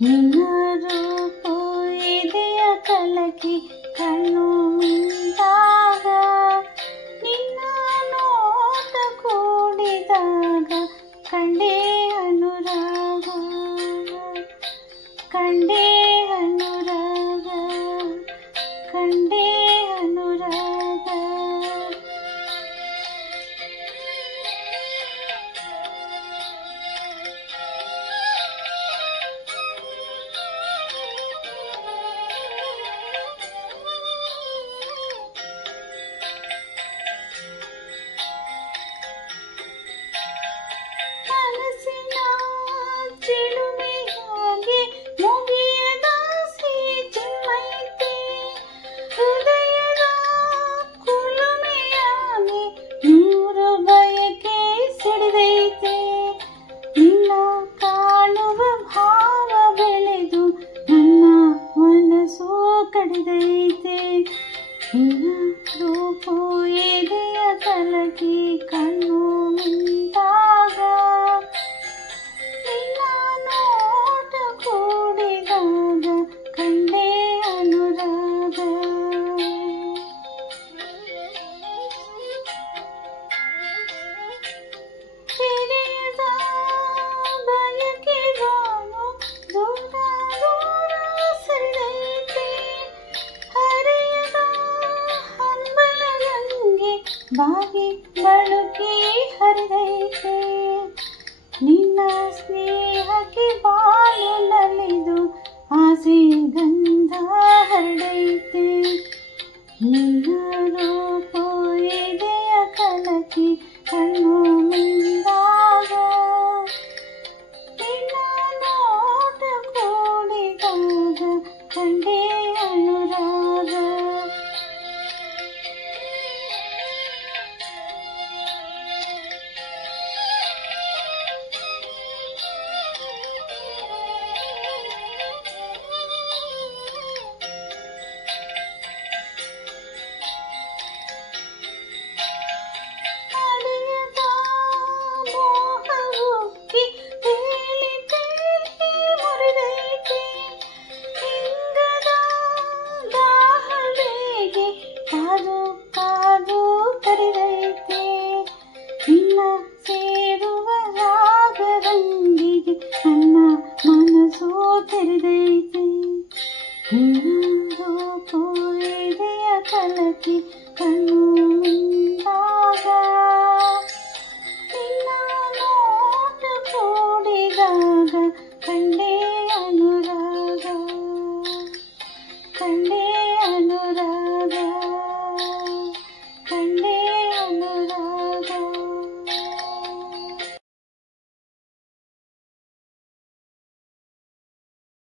ನಿನ್ನ ರೂಪ ಎದೆಯ ಕಲಕಿ ಕಣ್ಣು ಮಿಂದಾಗ, ನಿನ್ನ ನೋಟ ಕೂಡಿದಾಗ ಕಂಡೆ ಅನುರಾಗ, ಕಂಡೆ ಅನುರಾಗ, ಕಂಡೆ ಅನುರಾಗ. ಚಿಲುಮೆಯಾಗಿ ಮುಗಿಯದ ಚಿಮ್ಮೈತೆ, ಹೃದಯದ ಕುಲುಮೆಯಾಗಿ ನೂರು ಬಯಕೆ ಸಿಡಿದೈತೆ. ನಿನ್ನ ಕಾಣುವ ಭಾವ ಬೆಳೆದು ನನ್ನ ಮನಸ್ಸು ಕಡಿದೈತೆ. ನಿನ್ನ ರೂಪ ಎದೆಯ ಕಲಕಿ ಕಣ್ಣು ಮಿಂದಾಗ, ನಿನ್ನ ನೋಟ ಕೂಡಿದಾಗ ಕಂಡೆ ಅನುರಾಗ. ತೆರೆಯದ ಬಯಕೆಗಳು ದೂರ ದೂರ ಸರಿದೈತೆ, ಹರಿಯದ ಹಂಬಲಗಂಗೆ ಬಾಗಿ ಬಳುಕಿ ಹರಿದೈತೆ. ನಿನ್ನ ಸ್ನೇಹಕ್ಕೆ ಬಾಳು ನಲಿದು ಆಸೆ ಗಂಧ ಹರಡೈತೆ. ನಿನ್ನ ರೂಪ ಎದೆಯ ಕಲಕಿ ಕಣ್ಣು ಮಿಂದಾಗ, ನಿನ್ನ ನೋಟ ಕೂಡಿದಾಗ ಕಂಡೆ ಅನುರಾಗ. ಕಾದು ಕಾದು ಕರಿದೈತೆ. ನಿನ್ನ ಸೇರುವ ರಾಗರಂಗಿಗೆ ನನ್ನ ಮನಸ್ಸು ತೆರೆದೈತೆ. ನಿನ್ನ ರೂಪ ಎದೆಯ ಕಲಕಿ ಕಣ್ಣು ಮಿಂದಾಗ, ನಿನ್ನ ನೋಟ ಕೂಡಿದಾಗ ಕಂಡೆ